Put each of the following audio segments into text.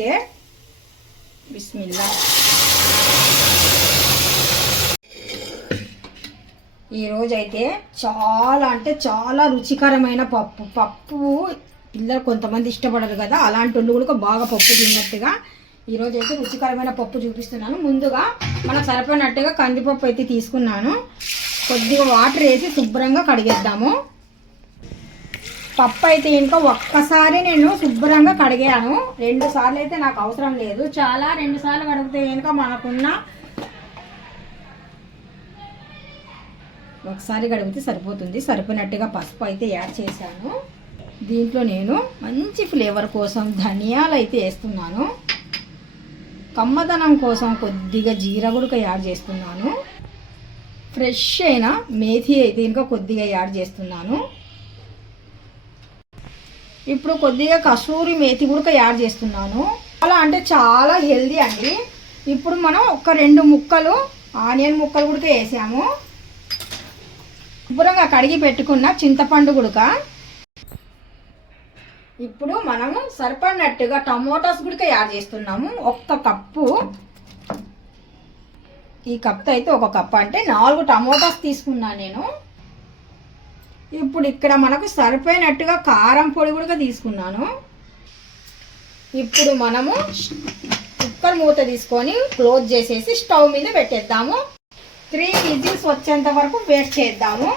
అయితే బిస్మిల్లా. ఈరోజు అయితే చాలా అంటే చాలా రుచికరమైన పప్పు పిల్లలు కొంతమంది ఇష్టపడరు కదా, అలాంటి వాళ్ళు కూడా బాగా పప్పు తిన్నట్టుగా ఈరోజు అయితే రుచికరమైన పప్పు చూపిస్తున్నాను. ముందుగా మనకు సరిపోయినట్టుగా కందిపప్పు అయితే తీసుకున్నాను. కొద్దిగా వాటర్ వేసి శుభ్రంగా కడిగేద్దాము. పప్పు అయితే ఇంకా ఒక్కసారి నేను శుభ్రంగా కడిగాను. 2 సార్లు అయితే నాకు అవసరం లేదు. 2 సార్లు కడిగితే కనుక మనకున్న ఒకసారి కడిగితే సరిపోతుంది. సరిపోయినట్టుగా పసుపు అయితే యాడ్ చేశాను. దీంట్లో నేను మంచి ఫ్లేవర్ కోసం ధనియాలు అయితే వేస్తున్నాను. కమ్మదనం కోసం కొద్దిగా జీరా గుడక యాడ్ చేస్తున్నాను. ఫ్రెష్ అయిన మేథి అయితే ఇంకా కొద్దిగా యాడ్ చేస్తున్నాను. ఇప్పుడు కొద్దిగా కసూరి మేథి కూడా యాడ్ చేస్తున్నాను. అలా అంటే చాలా హెల్దీ అండి. ఇప్పుడు మనం ఒక 2 ముక్కలు ఆనియన్ ముక్కలు కూడా వేసాము. శుభ్రంగా కడిగి పెట్టుకున్న చింతపండు గుడక. ఇప్పుడు మనము సరిపడినట్టుగా టమోటాస్ కూడా యాడ్ చేస్తున్నాము. 1 కప్పు, ఈ కప్తో అయితే 1 కప్పు అంటే 4 టమోటాస్ తీసుకున్నాను నేను. ఇప్పుడు ఇక్కడ మనకు సరిపోయినట్టుగా కారం పొడి కూడా తీసుకున్నాను. ఇప్పుడు మనము కుక్కర్ మూత తీసుకొని క్లోజ్ చేసేసి స్టవ్ మీద పెట్టేద్దాము. 3 విజిల్స్ వచ్చేంత వరకు వెయిట్ చేద్దాము.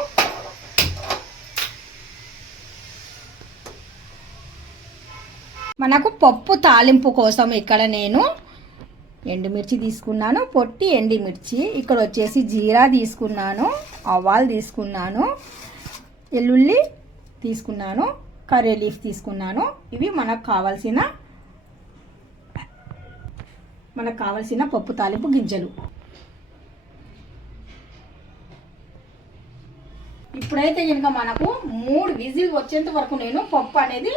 మనకు పప్పు తాలింపు కోసం ఇక్కడ నేను ఎండుమిర్చి తీసుకున్నాను, పొట్టి ఎండుమిర్చి. ఇక్కడ వచ్చేసి జీరా తీసుకున్నాను, ఆవాలు తీసుకున్నాను, వెల్లుల్లి తీసుకున్నాను, కర్రీ లీఫ్ తీసుకున్నాను. ఇవి మనకు కావాల్సిన పప్పు తాలింపు గింజలు. ఇప్పుడైతే కనుక మనకు 3 విజిల్ వచ్చేంత వరకు నేను పప్పు అనేది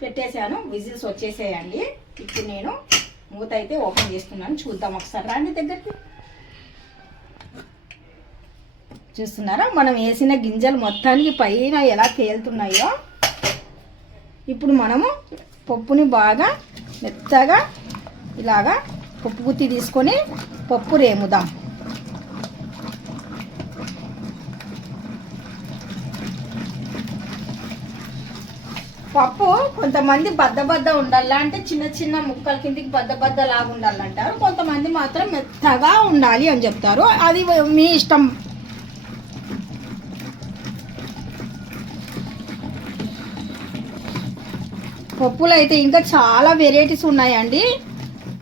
పెట్టేశాను. విజిల్స్ వచ్చేసేయండి. ఇప్పుడు నేను మూత అయితే ఓపెన్ చేస్తున్నాను. చూద్దాం ఒకసారి, రండి దగ్గరికి. చూస్తున్నారా మనం వేసిన గింజలు మొత్తానికి పైన ఎలా తేలుతున్నాయో. ఇప్పుడు మనము పప్పుని బాగా మెత్తగా ఇలాగా పప్పు గుత్తి తీసుకొని పప్పు రేముదాం. పప్పు కొంతమంది బద్ద ఉండాల అంటే చిన్న చిన్న ముక్కల కిందికి బద్ద లాగా ఉండాలంటారు. కొంతమంది మాత్రం మెత్తగా ఉండాలి అని చెప్తారు. అది మీ ఇష్టం. పప్పులు అయితే ఇంకా చాలా వెరైటీస్ ఉన్నాయండి.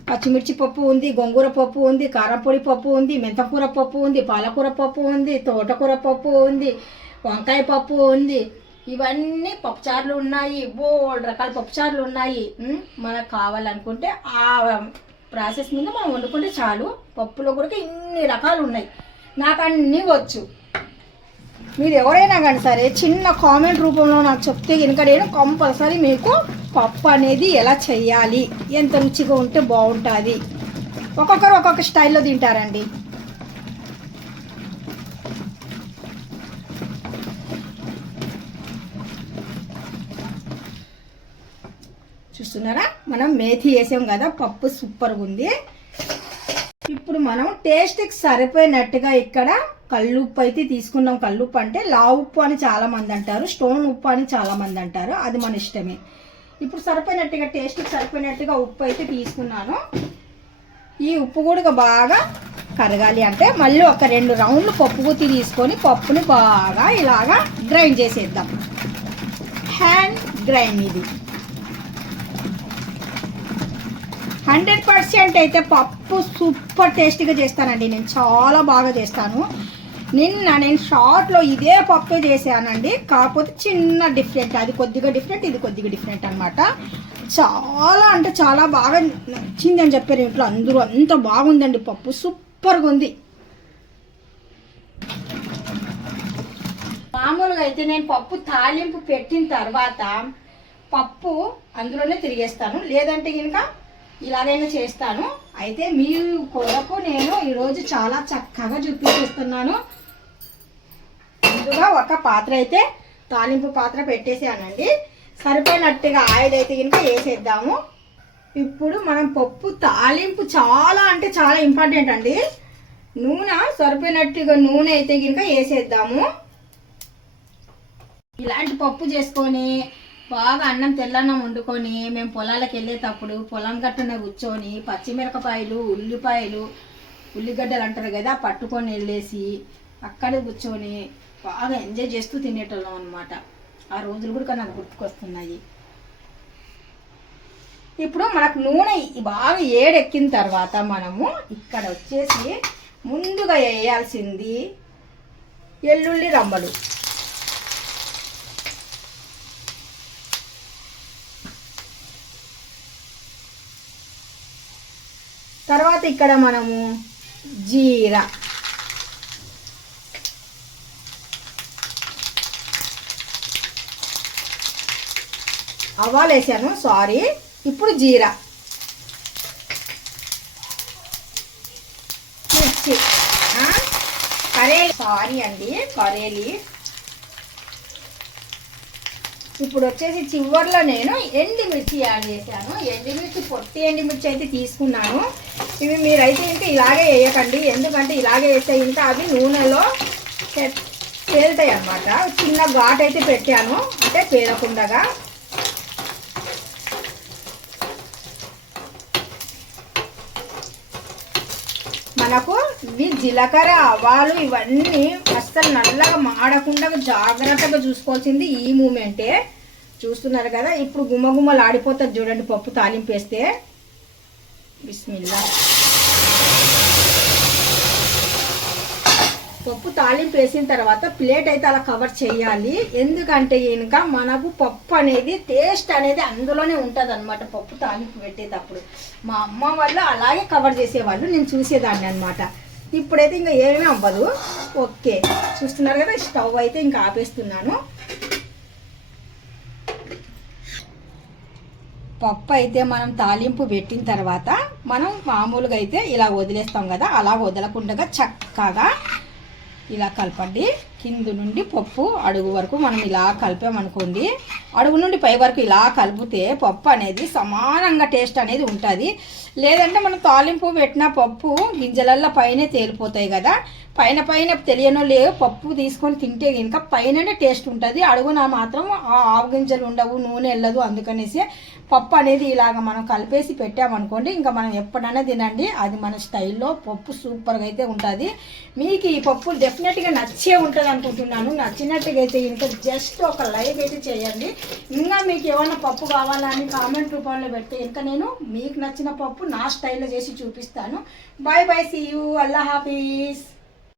పచ్చిమిర్చి పప్పు ఉంది, గోంగూర పప్పు ఉంది, కారపొడి పప్పు ఉంది, మెంతకూర పప్పు ఉంది, పాలకూర పప్పు ఉంది, తోటకూర పప్పు ఉంది, వంకాయ పప్పు ఉంది. ఇవన్నీ పప్పుచారులు ఉన్నాయి. బోల్డ్ రకాల పప్పుచారులు ఉన్నాయి. మనకు కావాలనుకుంటే ఆ ప్రాసెస్ మీద మనం వండుకుంటే చాలు. పప్పులో కూడా ఇన్ని రకాలు ఉన్నాయి. నాకు అన్నీ వచ్చు. మీరు ఎవరైనా కానీ సరే చిన్న కామెంట్ రూపంలో నాకు చెప్తే కనుక నేను కంపల్సరీ మీకు పప్పు అనేది ఎలా చేయాలి, ఎంత రుచిగా ఉంటే బాగుంటుంది. ఒక్కొక్కరు ఒక్కొక్క స్టైల్లో తింటారండి. చూస్తున్నారా, మనం మేథి వేసాం కదా, పప్పు సూపర్గా ఉంది. ఇప్పుడు మనం టేస్ట్కి సరిపోయినట్టుగా ఇక్కడ కల్లుప్పు అయితే తీసుకున్నాం. కల్లుప్పు అంటే లావు ఉప్పు అని చాలా మంది అంటారు, స్టోన్ ఉప్పు అని చాలా మంది అంటారు. అది మన ఇష్టమే. ఇప్పుడు సరిపోయినట్టుగా టేస్ట్కి సరిపోయినట్టుగా ఉప్పు అయితే తీసుకున్నాను. ఈ ఉప్పు కూడా బాగా కరగాలి అంటే మళ్ళీ ఒక 2 రౌండ్లు పప్పు గుత్తి తీసుకొని పప్పుని బాగా ఇలాగా గ్రైండ్ చేసేద్దాం. హ్యాండ్ గ్రైండ్ ఇది 100% అయితే పప్పు సూపర్ టేస్టీగా చేస్తానండి. నేను చాలా బాగా చేస్తాను. నేను షార్ట్లో ఇదే పప్పు చేశానండి. కాకపోతే చిన్న డిఫరెంట్, అది కొద్దిగా డిఫరెంట్, ఇది కొద్దిగా డిఫరెంట్ అనమాట. చాలా అంటే చాలా బాగా నచ్చింది అని చెప్పారు ఇంట్లో అందరూ. అంత బాగుందండి పప్పు, సూపర్గా ఉంది. మామూలుగా అయితే నేను పప్పు తాలింపు పెట్టిన తర్వాత పప్పు అందులోనే తిరిగేస్తాను, లేదంటే కనుక ఇలాగైనా చేస్తాను. అయితే మీ కొరకు నేను ఈరోజు చాలా చక్కగా చూపించేస్తున్నాను. ముందుగా ఒక పాత్ర అయితే తాలింపు పాత్ర పెట్టేసానండి. సరిపోయినట్టుగా ఆయిల్ అయితే కనుక వేసేద్దాము. ఇప్పుడు మనం పప్పు తాలింపు చాలా అంటే చాలా ఇంపార్టెంట్ అండి. నూనె సరిపోయినట్టుగా నూనె అయితే కనుక వేసేద్దాము. ఇలాంటి పప్పు చేసుకొని బాగా అన్నం తెల్లన్నం వండుకొని మేము పొలాలకు వెళ్ళేటప్పుడు పొలం గట్టున కూర్చొని పచ్చిమిరపకాయలు ఉల్లిపాయలు ఉల్లిగడ్డలు అంటారు కదా పట్టుకొని వెళ్ళేసి అక్కడే కూర్చొని బాగా ఎంజాయ్ చేస్తూ తినేటోళ్ళం అనమాట. ఆ రోజులు కూడా నాకు గుర్తుకొస్తున్నాయి. ఇప్పుడు మనకు నూనె బాగా ఏడెక్కిన తర్వాత మనము ఇక్కడ వచ్చేసి ముందుగా వేయాల్సింది ఎల్లుల్లి రంబలు. తర్వాత ఇక్కడ మనము జీరా, ఆవాలు వేసాను సారీ. ఇప్పుడు జీరా, మిర్చి, కరేలి సారీ అండి కరేలి. ఇప్పుడు వచ్చేసి చివర్లో నేను ఎండుమిర్చి యాడ్ చేశాను. ఎండుమిర్చి పొట్టి ఎండుమిర్చి అయితే తీసుకున్నాను. ఇవి మీరైతే ఇంకా ఇలాగే వేయకండి, ఎందుకంటే ఇలాగే వేస్తే ఇంకా అవి నూనెలో తేలుతాయి అన్నమాట. చిన్న ఘాట్ అయితే పెట్టాను అంటే పేరకుండగా. మనకు ఇవి జీలకర్ర ఆవాలు ఇవన్నీ అస్సలు నల్లగా మాడకుండా జాగ్రత్తగా చూసుకోవాల్సింది ఈ మూమెంటే. చూస్తున్నారు కదా ఇప్పుడు గుమ్మగుమ్మలు ఆడిపోతుంది చూడండి పప్పు తాలింపు వేస్తే. బిస్మిల్లా. పప్పు తాలింపు వేసిన తర్వాత ప్లేట్ అయితే అలా కవర్ చేయాలి, ఎందుకంటే ఇంకా మనకు పప్పు అనేది టేస్ట్ అనేది అందులోనే ఉంటుంది అనమాట. పప్పు తాలింపు పెట్టేటప్పుడు మా అమ్మ వాళ్ళు అలాగే కవర్ చేసేవాళ్ళు, నేను చూసేదాన్ని అనమాట. ఇప్పుడైతే ఇంకా ఏమీ అవ్వదు. ఓకే చూస్తున్నారు కదా స్టవ్ అయితే ఇంకా ఆపేస్తున్నాను. పప్పు అయితే మనం తాలింపు పెట్టిన తర్వాత మనం మామూలుగా అయితే ఇలా వదిలేస్తాం కదా, అలా వదలకుండా చక్కగా ఇలా కలపండి. కింద నుండి పప్పు అడుగు వరకు మనం ఇలా కలిపామనుకోండి, అడుగు నుండి పై వరకు ఇలా కలిపితే పప్పు అనేది సమానంగా టేస్ట్ అనేది ఉంటుంది. లేదంటే మనం తాలింపు పెట్టిన పప్పు గింజలల్లో పైనే తేలిపోతాయి కదా, పైన తెలియనో లేవు పప్పు తీసుకొని తింటే కనుక పైననే టేస్ట్ ఉంటుంది, అడుగున మాత్రం ఆవు గింజలు ఉండవు, నూనె వెళ్ళదు. అందుకనేసి పప్పు అనేది ఇలాగ మనం కలిపేసి పెట్టామనుకోండి ఇంకా మనం ఎప్పుడైనా తినండి, అది మన స్టైల్లో పప్పు సూపర్గా అయితే ఉంటుంది. మీకు ఈ పప్పు డెఫినెట్గా నచ్చే ఉంటుంది అనుకుంటున్నాను. నచ్చినట్టుగా అయితే ఇంకా జస్ట్ ఒక లైక్ అయితే చేయండి. ఇంకా మీకు ఏమైనా పప్పు కావాలని కామెంట్ రూపంలో పెడితే ఇంకా నేను మీకు నచ్చిన పప్పు నా స్టైల్లో చేసి చూపిస్తాను. బాయ్ బాయ్, సీ యూ, అల్లా హాఫీజ్.